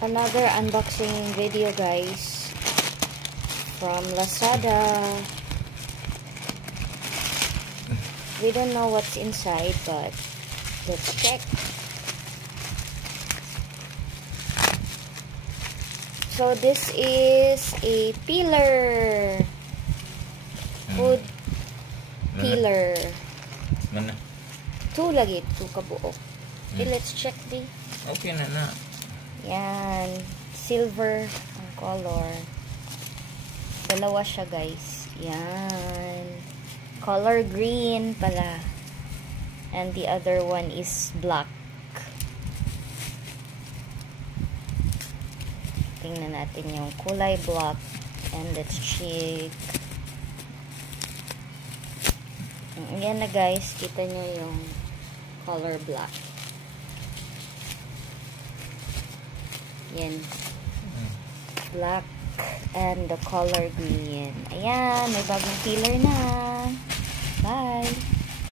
Another unboxing video, guys, from Lazada. We don't know what's inside, but let's check. So this is a peeler. Food peeler. Mana? 2 lagi, 2 kabuok. Okay, let's check the. Okay na. Yan, silver ang color. Dalawa siya, guys. Yan. Color green pala. And the other one is black. Tingnan natin yung kulay black. And let's check. Yan na, guys. Kita nyo yung color black. Yan. Black and the color green. Ayan, may bagong peeler na. Bye!